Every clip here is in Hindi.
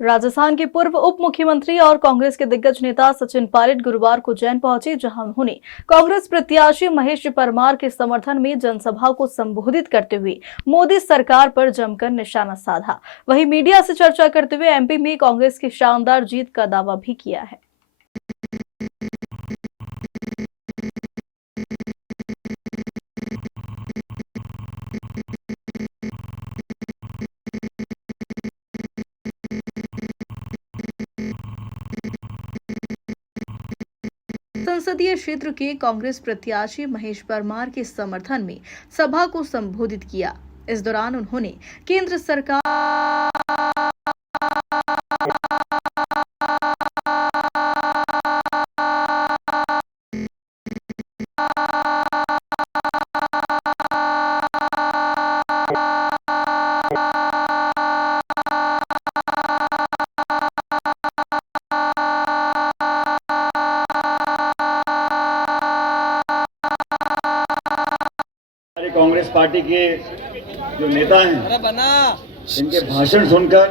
राजस्थान के पूर्व उप मुख्यमंत्री और कांग्रेस के दिग्गज नेता सचिन पायलट गुरुवार को उज्जैन पहुंचे, जहां उन्होंने कांग्रेस प्रत्याशी महेश परमार के समर्थन में जनसभा को संबोधित करते हुए मोदी सरकार पर जमकर निशाना साधा। वहीं मीडिया से चर्चा करते हुए एमपी में कांग्रेस की शानदार जीत का दावा भी किया है। संसदीय क्षेत्र के कांग्रेस प्रत्याशी महेश परमार के समर्थन में सभा को संबोधित किया। इस दौरान उन्होंने केंद्र सरकार कांग्रेस पार्टी के जो नेता हैं, इनके भाषण सुनकर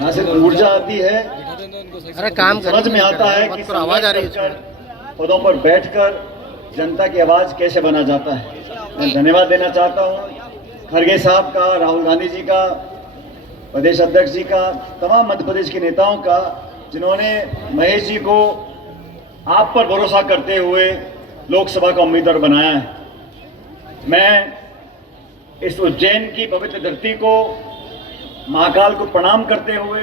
न सिर्फ ऊर्जा आती है, समझ में आता है कि आवाज आ रही है, पदों पर बैठकर जनता की आवाज कैसे बना जाता है। मैं धन्यवाद देना चाहता हूं खड़गे साहब का, राहुल गांधी जी का, प्रदेश अध्यक्ष जी का, तमाम मध्य प्रदेश के नेताओं का, जिन्होंने महेश जी को आप पर भरोसा करते हुए लोकसभा का उम्मीदवार बनाया है। मैं इस उज्जैन की पवित्र धरती को, महाकाल को प्रणाम करते हुए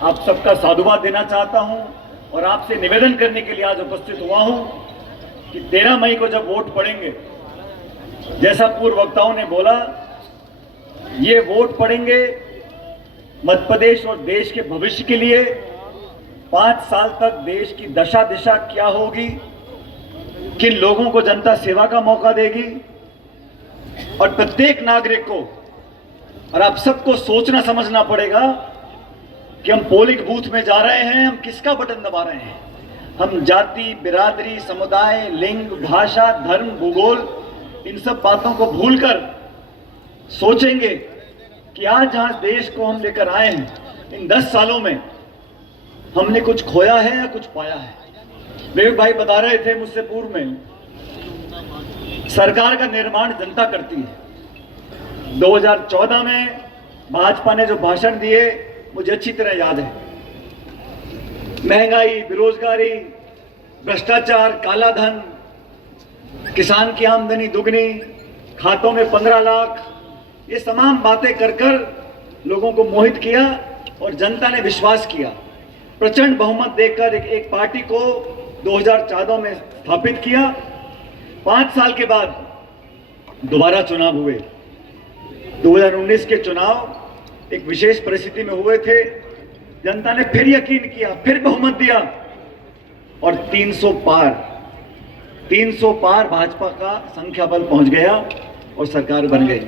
आप सबका साधुवाद देना चाहता हूं और आपसे निवेदन करने के लिए आज उपस्थित हुआ हूं कि 13 मई को जब वोट पड़ेंगे, जैसा पूर्व वक्ताओं ने बोला, ये वोट पड़ेंगे मध्य प्रदेश और देश के भविष्य के लिए। 5 साल तक देश की दशा दिशा क्या होगी, किन लोगों को जनता सेवा का मौका देगी, और प्रत्येक नागरिक को और आप सबको सोचना समझना पड़ेगा कि हम पोलिंग बूथ में जा रहे हैं, हम किसका बटन दबा रहे हैं। हम जाति, बिरादरी, समुदाय, लिंग, भाषा, धर्म, भूगोल, इन सब बातों को भूलकर सोचेंगे कि आज जहां देश को हम लेकर आए हैं, इन 10 सालों में हमने कुछ खोया है या कुछ पाया है। विवेक भाई बता रहे थे मुझसे पूर्व में, सरकार का निर्माण जनता करती है। 2014 में भाजपा ने जो भाषण दिए मुझे अच्छी तरह याद है। महंगाई, बेरोजगारी, भ्रष्टाचार, काला धन, किसान की आमदनी दुगनी, खातों में 15 लाख, ये तमाम बातें कर कर लोगों को मोहित किया और जनता ने विश्वास किया। प्रचंड बहुमत देकर एक पार्टी को 2014 में स्थापित किया। 5 साल के बाद दोबारा चुनाव हुए। 2019 के चुनाव एक विशेष परिस्थिति में हुए थे। जनता ने फिर यकीन किया, फिर बहुमत दिया और 300 पार भाजपा का संख्या बल पहुंच गया और सरकार बन गई।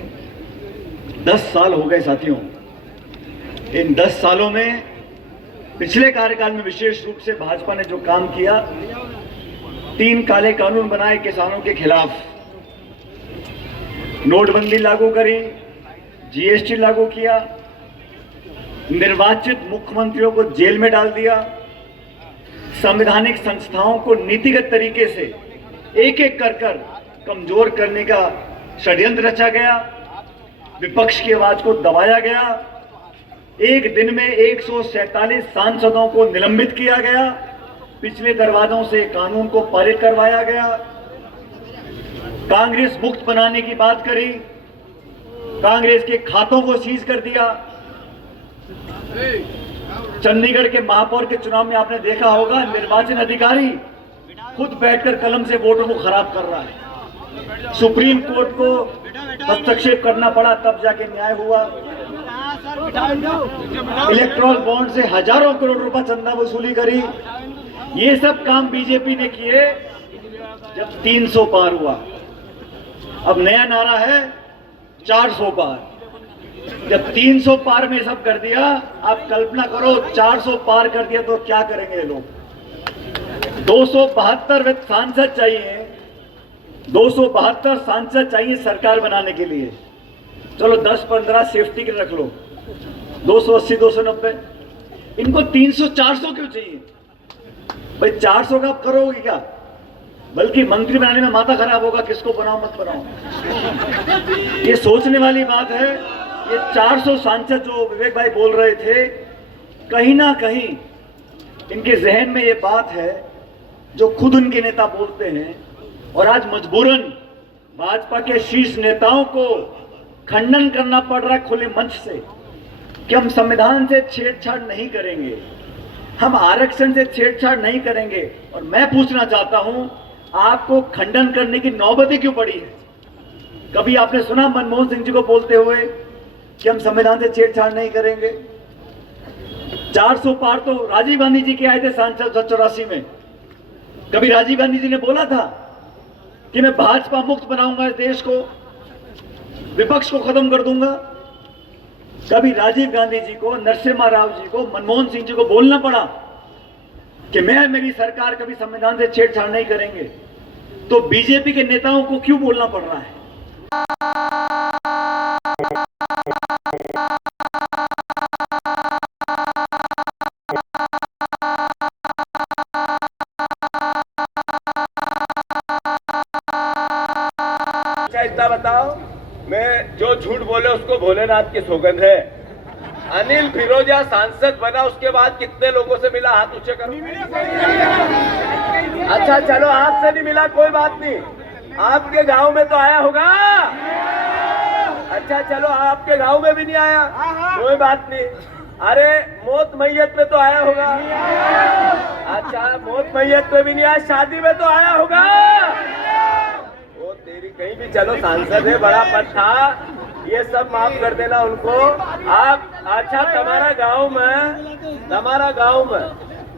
10 साल हो गए साथियों। इन 10 सालों में पिछले कार्यकाल में विशेष रूप से भाजपा ने जो काम किया, 3 काले कानून बनाए किसानों के खिलाफ, नोटबंदी लागू करी, जीएसटी लागू किया, निर्वाचित मुख्यमंत्रियों को जेल में डाल दिया, संवैधानिक संस्थाओं को नीतिगत तरीके से एक एक कर कमजोर करने का षड्यंत्र रचा गया, विपक्ष की आवाज को दबाया गया, एक दिन में 147 सांसदों को निलंबित किया गया, पिछले दरवाजों से कानून को पारित करवाया गया, कांग्रेस मुक्त बनाने की बात करी, कांग्रेस के खातों को सीज कर दिया। चंडीगढ़ के महापौर के चुनाव में आपने देखा होगा, निर्वाचन अधिकारी खुद बैठकर कलम से वोटों को खराब कर रहा है। सुप्रीम कोर्ट को हस्तक्षेप करना पड़ा, तब जाके न्याय हुआ। इलेक्ट्रॉल बॉन्ड से हजारों करोड़ रुपए चंदा वसूली करी। ये सब काम बीजेपी ने किए जब 300 पार हुआ। अब नया नारा है 400 पार। जब 300 पार में सब कर दिया, आप कल्पना करो 400 पार कर दिया तो क्या करेंगे लोग। 272 सांसद चाहिए, 272 सांसद चाहिए सरकार बनाने के लिए। चलो 10-15 सेफ्टी के रख लो, 280, 290, इनको 300-400 क्यों चाहिए? भाई 400 का आप करोगे क्या? बल्कि मंत्री बनाने में माथा खराब होगा, किसको बनाओ मत बनाओ। ये सोचने वाली बात है। ये 400 सांसद जो विवेक भाई बोल रहे थे, कहीं ना कहीं इनके जहन में ये बात है जो खुद उनके नेता बोलते हैं, और आज मजबूरन भाजपा के शीर्ष नेताओं को खंडन करना पड़ रहा है खुले मंच से कि हम संविधान से छेड़छाड़ नहीं करेंगे, हम आरक्षण से छेड़छाड़ नहीं करेंगे। और मैं पूछना चाहता हूं, आपको खंडन करने की नौबत ही क्यों पड़ी है? कभी आपने सुना मनमोहन सिंह जी को बोलते हुए कि हम संविधान से छेड़छाड़ नहीं करेंगे? 400 पार तो राजीव गांधी जी के आए थे सांसद 84 में। कभी राजीव गांधी जी ने बोला था कि मैं भाजपा मुक्त बनाऊंगा इस देश को, विपक्ष को खत्म कर दूंगा? कभी राजीव गांधी जी को, नरसिम्हा राव जी को, मनमोहन सिंह जी को बोलना पड़ा कि मैं, मेरी सरकार कभी संविधान से छेड़छाड़ नहीं करेंगे? तो बीजेपी के नेताओं को क्यों बोलना पड़ रहा है? इतना बताओ, मैं जो झूठ बोले उसको भोलेनाथ की सौगंध है। अनिल फिरोजिया सांसद बना, उसके बाद कितने लोगों से मिला? हाथ ऊंचे करो। अच्छा चलो, आपसे नहीं मिला कोई बात नहीं, आपके गांव में तो आया होगा। अच्छा चलो, आपके गांव में भी नहीं आया, कोई बात नहीं। अरे मौत मैयत में तो आया होगा। अच्छा, मौत मैयत में भी नहीं आया, शादी में तो आया होगा। वो तेरी कहीं भी चलो, सांसद है, बड़ा पद था, ये सब माफ कर देना उनको। आप अच्छा, तुम्हारा गांव में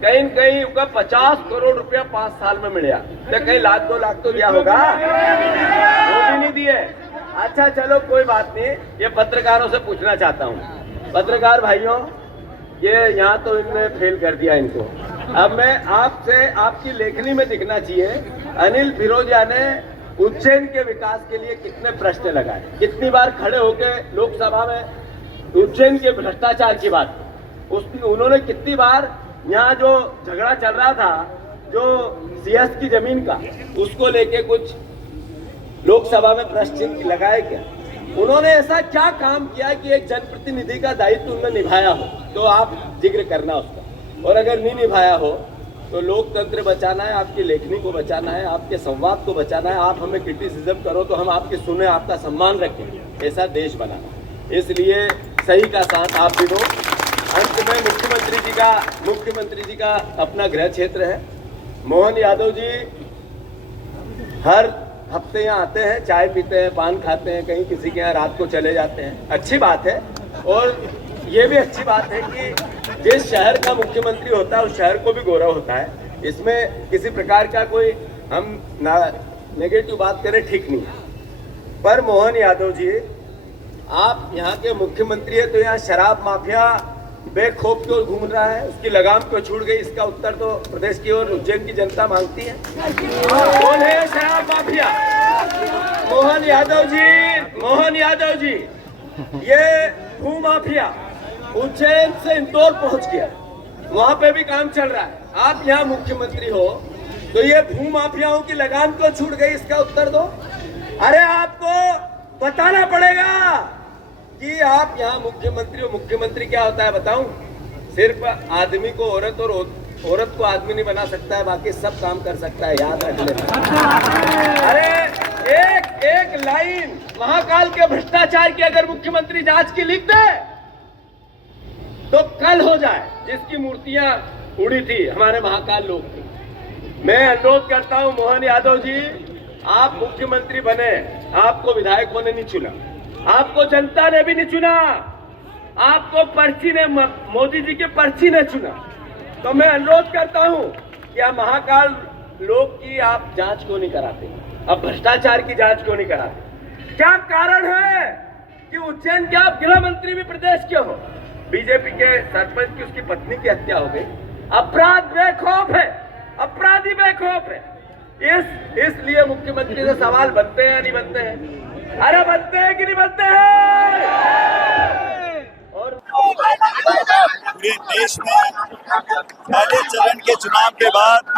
कहीं का 50 करोड़ रुपया 5 साल में मिला, तो कहीं लाख 2 लाख तो दिया होगा, वो भी नहीं दिए। अच्छा चलो कोई बात नहीं, ये पत्रकारों से पूछना चाहता हूँ। पत्रकार भाइयों, ये यहाँ तो इनने फेल कर दिया इनको। अब मैं आपसे, आपकी लेखनी में दिखना चाहिए, अनिल फिरोजिया ने उज्जैन के विकास के लिए कितने प्रश्न लगाए, कितनी बार खड़े होकर लोकसभा में उज्जैन के भ्रष्टाचार की बात, उन्होंने कितनी बार यहाँ जो झगड़ा चल रहा था, जो सीएस की जमीन का, उसको लेके कुछ लोकसभा में प्रश्न लगाए क्या? उन्होंने ऐसा क्या काम किया कि एक जनप्रतिनिधि का दायित्व उन्होंने निभाया हो, तो आप जिक्र करना उसका। और अगर नहीं निभाया हो तो लोकतंत्र बचाना है, आपकी लेखनी को बचाना है, आपके संवाद को बचाना है। आप हमें क्रिटिसिज्म करो तो हम आपकी सुने, आपका सम्मान रखें, ऐसा देश बनाना। इसलिए सही का साथ आप भी दो। अंत में मुख्यमंत्री जी का अपना गृह क्षेत्र है। मोहन यादव जी हर हफ्ते यहाँ आते हैं, चाय पीते हैं, पान खाते हैं, कहीं किसी के यहाँ रात को चले जाते हैं, अच्छी बात है। और ये भी अच्छी बात है कि जिस शहर का मुख्यमंत्री होता है उस शहर को भी गौरव होता है। इसमें किसी प्रकार का कोई हम नेगेटिव बात करें ठीक नहीं है। पर मोहन यादव जी, आप यहाँ के मुख्यमंत्री है, तो यहाँ शराब माफिया बेखौफ क्यों घूम रहा है, उसकी लगाम क्यों छूट गई? इसका उत्तर तो प्रदेश की और उज्जैन की जनता मांगती है। कौन है शराब माफिया? मोहन यादव जी। ये भू माफिया उज्जैन से इंदौर पहुंच गया, वहां पे भी काम चल रहा है। आप यहाँ मुख्यमंत्री हो तो ये भू माफियाओं की लगाम क्यों छूट गई, इसका उत्तर दो। अरे आपको बताना पड़ेगा कि आप यहाँ मुख्यमंत्री हो। मुख्यमंत्री क्या होता है बताऊं? सिर्फ आदमी को औरत और औरत को आदमी नहीं बना सकता है, बाकी सब काम कर सकता है, याद रख लेना। अरे एक लाइन महाकाल के भ्रष्टाचार की अगर मुख्यमंत्री जांच की लिख दे तो कल हो जाए, जिसकी मूर्तियां उड़ी थी हमारे महाकाल लोग की। मैं अनुरोध करता हूं मोहन यादव जी, आप मुख्यमंत्री बने, आपको विधायकों ने नहीं चुना, आपको जनता ने भी नहीं चुना, आपको पर्ची ने, मोदी जी की पर्ची ने चुना। तो मैं अनुरोध करता हूं कि आप महाकाल लोग की आप जांच क्यों नहीं कराते, अब भ्रष्टाचार की जांच क्यों नहीं कराते? क्या कारण है कि उज्जैन के आप गृह मंत्री भी प्रदेश के हो, बीजेपी के सरपंच की उसकी पत्नी की हत्या हो गई, अपराध बेखौफ है, अपराधी बेखौफ है। इसलिए मुख्यमंत्री से सवाल बनते हैं या नहीं बनते हैं? अरे बनते हैं कि नहीं बनते हैं? और पूरे देश में पहले चरण के चुनाव के बाद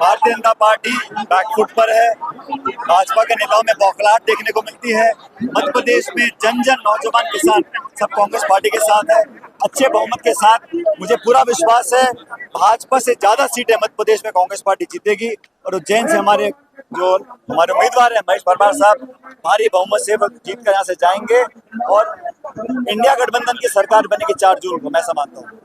भारतीय जनता पार्टी बैकफुट पर है। भाजपा के नेताओं में बौखलाहट देखने को मिलती है। मध्य प्रदेश में जन जन नौजवान किसान सब कांग्रेस पार्टी के साथ है। अच्छे बहुमत के साथ मुझे पूरा विश्वास है भाजपा से ज्यादा सीटें मध्य प्रदेश में कांग्रेस पार्टी जीतेगी। और उज्जैन से हमारे उम्मीदवार हैं महेश परमार साहब, भारी बहुमत से वो जीत कर यहाँ से जाएंगे और इंडिया गठबंधन की सरकार बनेगी 4 जून को, मैं ऐसा मानता हूँ।